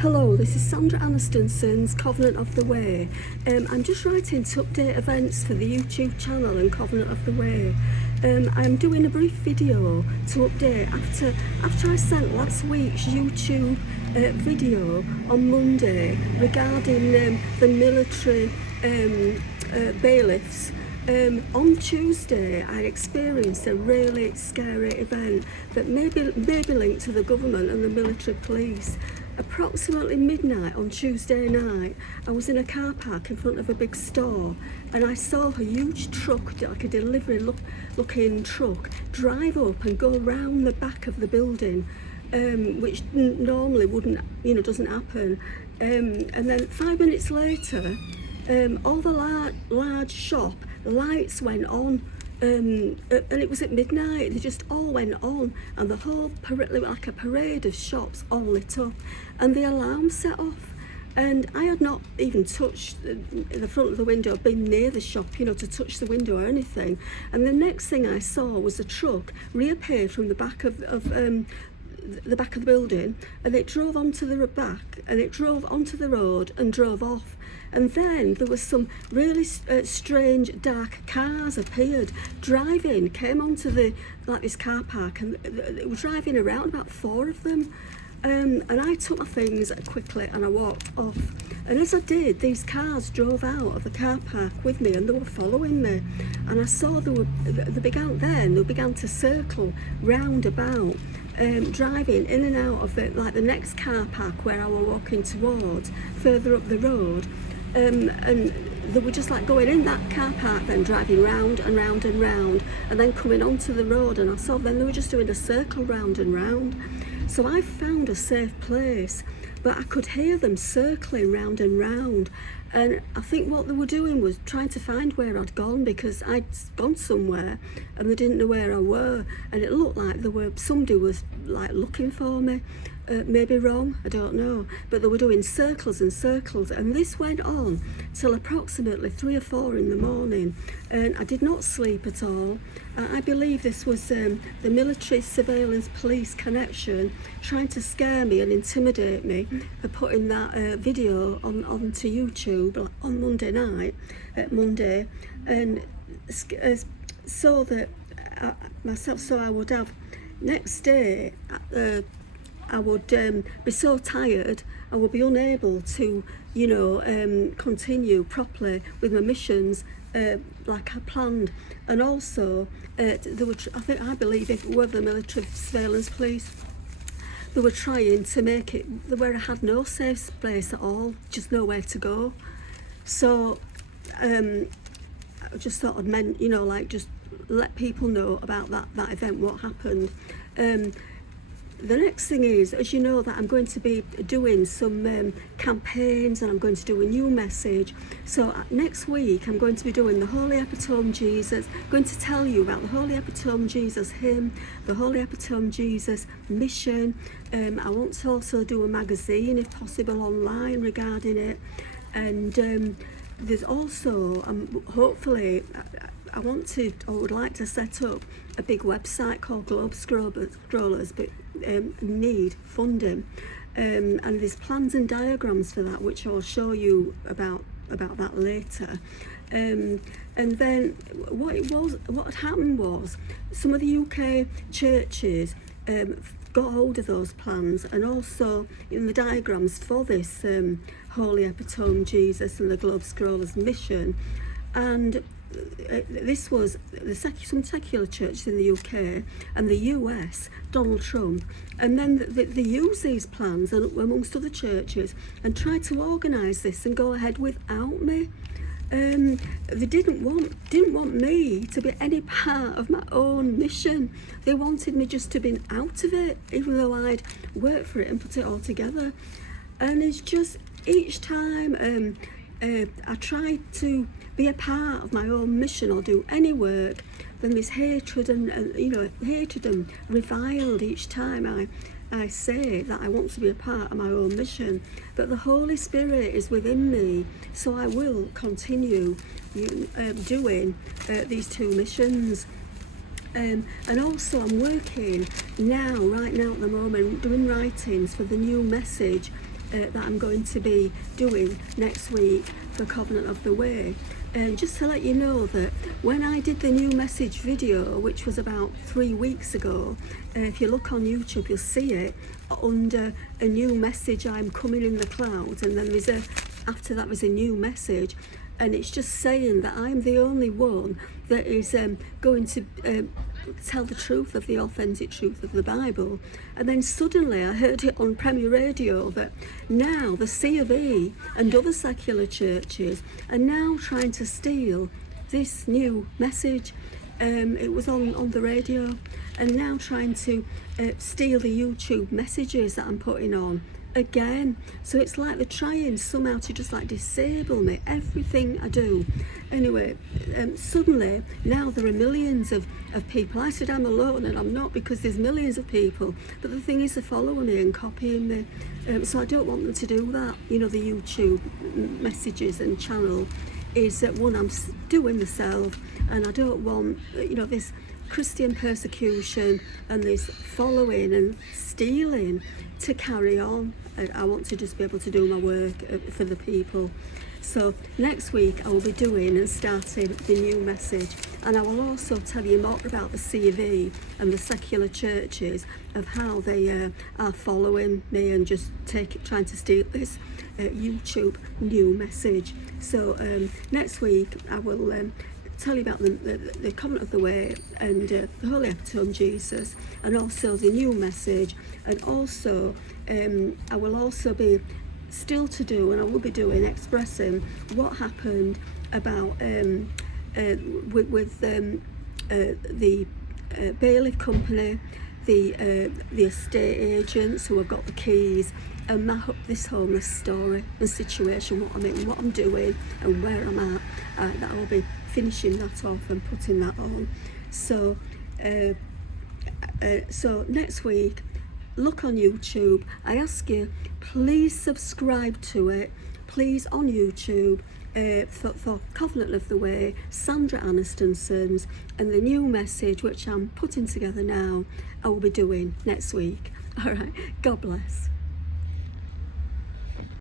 Hello, this is Sandra Anastonson's Covenant of the Way. I'm just writing to update events for the YouTube channel and Covenant of the Way. I'm doing a brief video to update after I sent last week's YouTube video on Monday regarding the military bailiffs. On Tuesday, I experienced a really scary event that may be linked to the government and the military police. Approximately midnight on Tuesday night, I was in a car park in front of a big store and I saw a huge truck, like a delivery looking truck, drive up and go round the back of the building, which normally wouldn't, doesn't happen. And then 5 minutes later, all the large shop lights went on, and it was at midnight. They just all went on, and the whole like a parade of shops all lit up, and the alarm set off. And I had not even touched the front of the window, been near the shop, to touch the window or anything. And the next thing I saw was a truck reappear from the back of the back of the building, and it drove onto the back, and it drove onto the road and drove off. And then there was some really strange dark cars appeared, came onto this car park, and they were driving around, about 4 of them. And I took my things quickly and I walked off. And as I did, these cars drove out of the car park with me, and they were following me. And I saw they began to circle round about, driving in and out of the next car park where I was walking towards, further up the road. And they were just like going in that car park, then driving round and round and round, and then coming onto the road. And I saw then they were just doing a circle round and round. So I found a safe place, but I could hear them circling round and round. And I think what they were doing was trying to find where I'd gone, because I'd gone somewhere and they didn't know where I were. And it looked like somebody was like looking for me. Maybe wrong, I don't know, but they were doing circles and circles, and this went on till approximately 3 or 4 in the morning, and I did not sleep at all. I believe this was the military surveillance police connection trying to scare me and intimidate me for putting that video onto YouTube on Monday night, and so that I would have next day. I would be so tired, I would be unable to, continue properly with my missions like I planned. And also, I believe it were the military surveillance police. They were trying to make it where I had no safe place at all, just nowhere to go. So I just thought I'd just let people know about that event, what happened. The next thing is, as you know, that I'm going to be doing some campaigns, and I'm going to do a new message. So next week I'm going to be doing the Holy Epitome Jesus, going to tell you about the Holy Epitome Jesus hymn, the Holy Epitome Jesus mission. I want to also do a magazine, if possible, online regarding it. And there's also, hopefully, I would like to set up a big website called Globe Scrollers, but need funding. And there's plans and diagrams for that, which I'll show you about that later. And then what had happened was some of the UK churches got hold of those plans, and also in the diagrams for this Holy Epitome Jesus and the Globe Scrollers mission. And this was some secular churches in the UK and the US, Donald Trump, and then they used these plans amongst other churches and tried to organise this and go ahead without me. They didn't want me to be any part of my own mission. They wanted me just to be out of it, even though I'd worked for it and put it all together. And it's just each time I tried to be a part of my own mission or do any work, then this hatred and reviled each time I say that I want to be a part of my own mission. But the Holy Spirit is within me, so I will continue doing these 2 missions. And also I'm working right now at the moment, doing writings for the new message that I'm going to be doing next week for Covenant of the Way. Just to let you know that when I did the new message video, which was about 3 weeks ago, if you look on YouTube, you'll see it under a new message, I'm coming in the clouds, and then after that there's a new message, and it's just saying that I'm the only one that is going to tell the truth, of the authentic truth of the Bible. And then suddenly I heard it on Premier Radio that now the C of E and other secular churches are now trying to steal this new message. It was on the radio, and now trying to steal the YouTube messages that I'm putting on again. So it's like they're trying somehow to just like disable me, everything I do. Anyway, suddenly now there are millions of people. I said I'm alone, and I'm not, because there's millions of people, but the thing is they're following me and copying me, so I don't want them to do that. You know, the YouTube messages and channel is one I'm doing myself, and I don't want, you know, this Christian persecution and this following and stealing to carry on. I want to just be able to do my work for the people. So next week I will be doing and starting the new message, and I will also tell you more about the C of E and the secular churches, of how they are following me and just trying to steal this YouTube new message. So next week I will tell you about the Covenant of the Way and the Holy Epitome Jesus, and also the new message, and also I will also be still to do, and I will be doing, expressing what happened about with the bailiff company, the estate agents who have got the keys, and this homeless story and situation, what I'm in, what I'm doing, and where I'm at. That I will be finishing that off and putting that on. So so next week, look on YouTube. I ask you, please subscribe to it, please, on YouTube, for Covenant of the Way, Sandra Anastonson's, and the new message, which I'm putting together now, I will be doing next week. All right, God bless.